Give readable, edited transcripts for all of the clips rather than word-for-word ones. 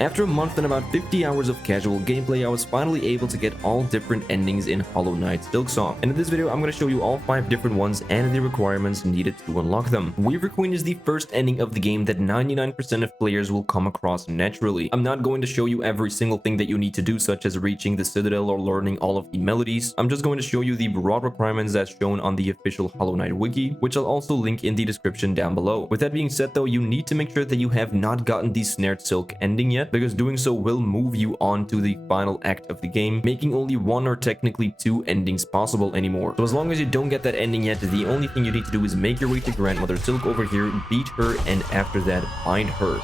After a month and about 50 hours of casual gameplay, I was finally able to get all different endings in Hollow Knight Silksong. And in this video, I'm going to show you all 5 different ones and the requirements needed to unlock them. Weaver Queen is the first ending of the game that 99% of players will come across naturally. I'm not going to show you every single thing that you need to do, such as reaching the Citadel or learning all of the melodies. I'm just going to show you the broad requirements as shown on the official Hollow Knight Wiki, which I'll also link in the description down below. With that being said though, you need to make sure that you have not gotten the Snared Silk ending yet, because doing so will move you on to the final act of the game, making only 1 or technically 2 endings possible anymore. So as long as you don't get that ending yet, the only thing you need to do is make your way to Grandmother Silk over here, beat her, and after that, bind her.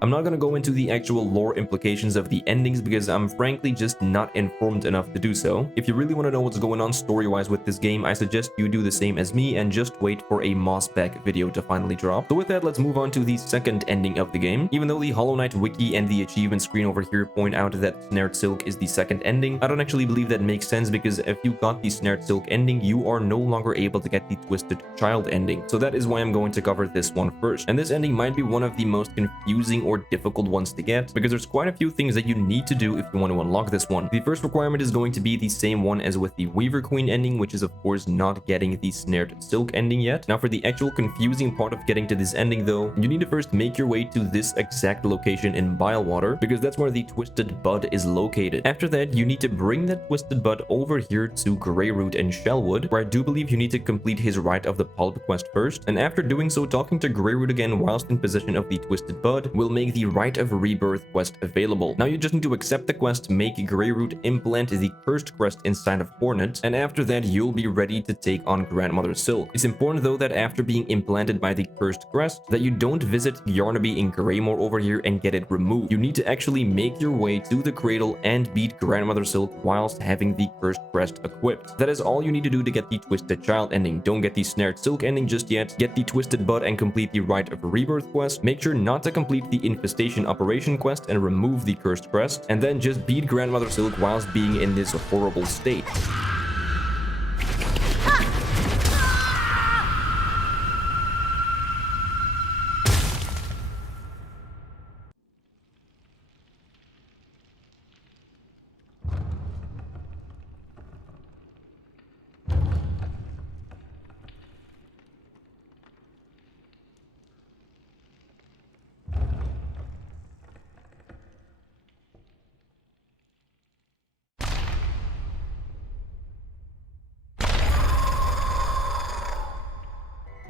I'm not going to go into the actual lore implications of the endings because I'm frankly just not informed enough to do so. If you really want to know what's going on story-wise with this game, I suggest you do the same as me and just wait for a Mossback video to finally drop. So with that, let's move on to the second ending of the game. Even though the Hollow Knight Wiki and the achievement screen over here point out that Snared Silk is the second ending, I don't actually believe that makes sense, because if you got the Snared Silk ending, you are no longer able to get the Twisted Child ending. So that is why I'm going to cover this one first. And this ending might be one of the most confusing or difficult ones to get, because there's quite a few things that you need to do if you want to unlock this one. The first requirement is going to be the same one as with the Weaver Queen ending, which is of course not getting the Snared Silk ending yet. Now for the actual confusing part of getting to this ending though, you need to first make your way to this exact location in Bilewater, because that's where the Twisted Bud is located. After that, you need to bring that Twisted Bud over here to Greyroot and Shellwood, where I do believe you need to complete his Rite of the Pulp quest first, and after doing so, talking to Greyroot again whilst in possession of the Twisted Bud will make the Rite of Rebirth quest available. Now you just need to accept the quest, make Greyroot implant the cursed crest inside of Hornet, and after that you'll be ready to take on Grandmother Silk. It's important though that after being implanted by the cursed crest, that you don't visit Yarnaby in Greymore over here and get it removed. You need to actually make your way to the cradle and beat Grandmother Silk whilst having the cursed crest equipped. That is all you need to do to get the Twisted Child ending. Don't get the Snared Silk ending just yet. Get the Twisted Bud and complete the Rite of Rebirth quest. Make sure not to complete the Infestation Operation quest and remove the cursed crest, and then just beat Grandmother Silk whilst being in this horrible state.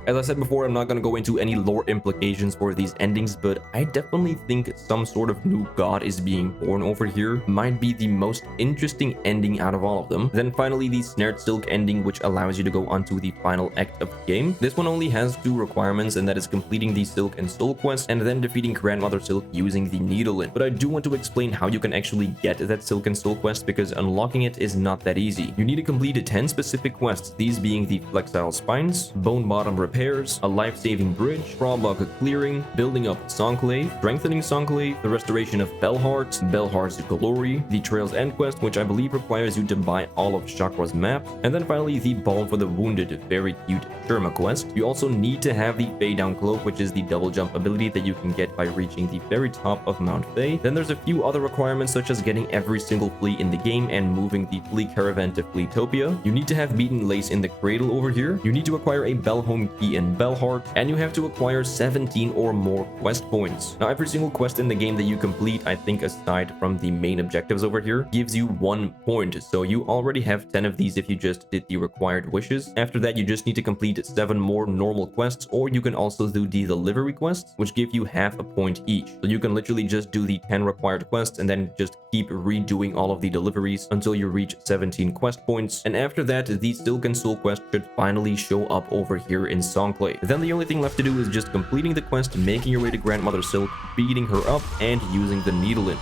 As I said before, I'm not going to go into any lore implications for these endings, but I definitely think some sort of new god is being born over here might be the most interesting ending out of all of them. Then finally, the Snared Silk ending, which allows you to go onto the final act of the game. This one only has 2 requirements, and that is completing the Silk and Soul quest and then defeating Grandmother Silk using the Needle. But I do want to explain how you can actually get that Silk and Soul quest, because unlocking it is not that easy. You need to complete 10 specific quests, these being the Flexile Spines, Bone Bottom Repair, repairs, a life-saving bridge, Froblock clearing, building up Songclave, strengthening Songclave, the restoration of Bellheart's Glory, the Trail's End quest, which I believe requires you to buy all of Chakra's map, and then finally the Balm for the Wounded, very cute Sherma quest. You also need to have the Fey Down Cloak, which is the double jump ability that you can get by reaching the very top of Mount Fey. Then there's a few other requirements, such as getting every single flea in the game and moving the flea caravan to Fleetopia. You need to have beaten Lace in the cradle over here. You need to acquire a Bellhome key in Bellheart, and you have to acquire 17 or more quest points. Now, every single quest in the game that you complete, I think aside from the main objectives over here, gives you 1 point. So you already have 10 of these if you just did the required wishes. After that, you just need to complete 7 more normal quests, or you can also do the delivery quests, which give you half a point each. So you can literally just do the 10 required quests and then just keep redoing all of the deliveries until you reach 17 quest points. And after that, the Silk and Soul quest should finally show up over here in Songclave. Then the only thing left to do is just completing the quest, making your way to Grandmother Silk, beating her up, and using the needle in.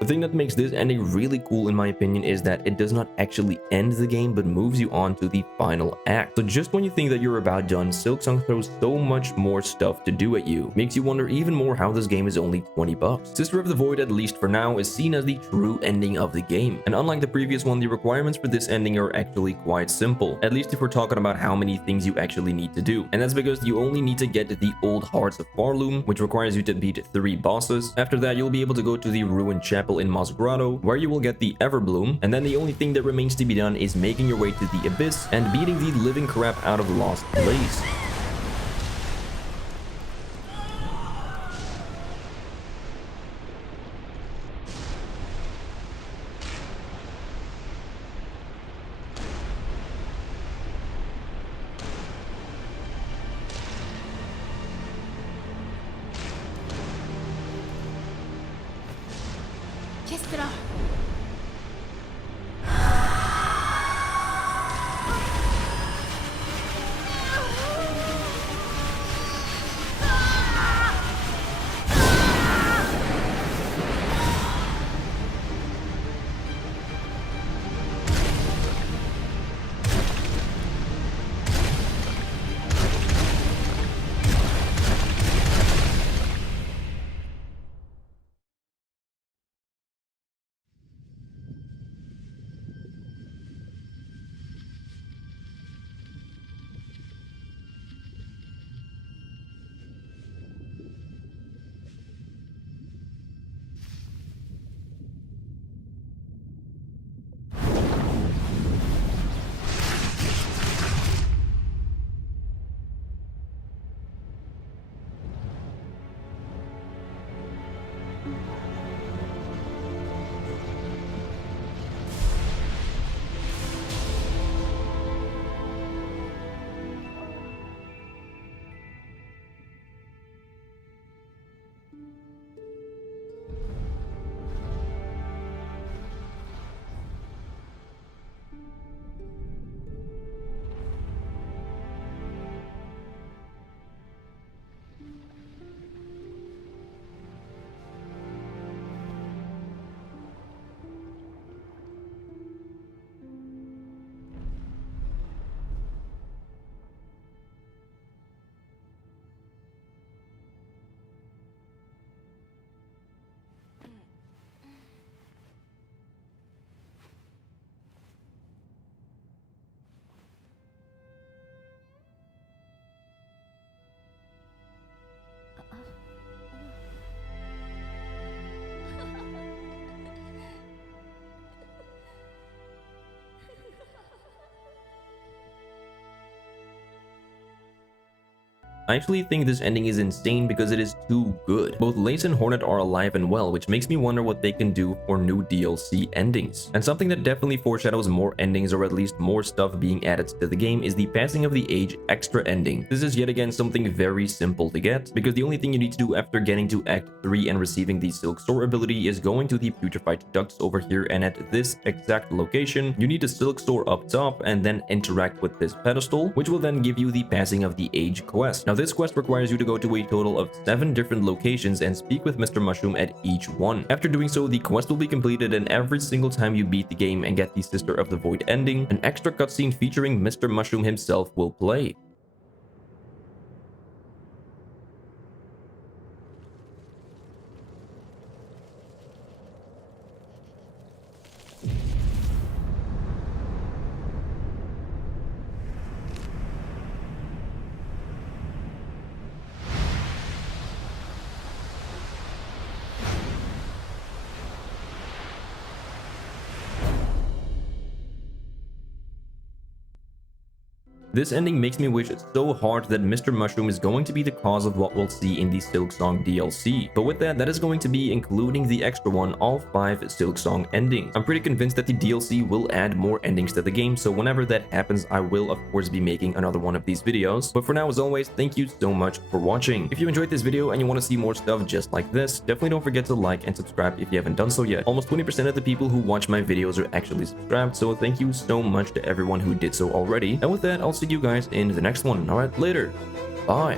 The thing that makes this ending really cool in my opinion is that it does not actually end the game but moves you on to the final act. So just when you think that you're about done, Silksong throws so much more stuff to do at you. Makes you wonder even more how this game is only 20 bucks. Sister of the Void, at least for now, is seen as the true ending of the game. And unlike the previous one, the requirements for this ending are actually quite simple. At least if we're talking about how many things you actually need to do. And that's because you only need to get the Old Hearts of Farloom, which requires you to beat 3 bosses. After that, you'll be able to go to the Ruined Chapel in Moss Grotto, where you will get the Everbloom, and then the only thing that remains to be done is making your way to the Abyss and beating the living crap out of Lost Lace. I actually think this ending is insane because it is too good. Both Lace and Hornet are alive and well, which makes me wonder what they can do for new DLC endings. And something that definitely foreshadows more endings, or at least more stuff being added to the game, is the Passing of the Age extra ending. This is yet again something very simple to get, because the only thing you need to do after getting to Act 3 and receiving the Silksong ability is going to the Putrefied Ducts over here, and at this exact location, you need to Silksong up top and then interact with this pedestal, which will then give you the Passing of the Age quest. Now this quest requires you to go to a total of 7 different locations and speak with Mr. Mushroom at each one. After doing so, the quest will be completed, and every single time you beat the game and get the Sister of the Void ending, an extra cutscene featuring Mr. Mushroom himself will play. This ending makes me wish so hard that Mr. Mushroom is going to be the cause of what we'll see in the Silksong DLC. But with that, that is going to be including the extra one, all 5 Silksong endings. I'm pretty convinced that the DLC will add more endings to the game, so whenever that happens, I will of course be making another one of these videos. But for now, as always, thank you so much for watching. If you enjoyed this video and you want to see more stuff just like this, definitely don't forget to like and subscribe if you haven't done so yet. Almost 20% of the people who watch my videos are actually subscribed, so thank you so much to everyone who did so already. And with that, I'll see you guys in the next one. Alright, later. Bye.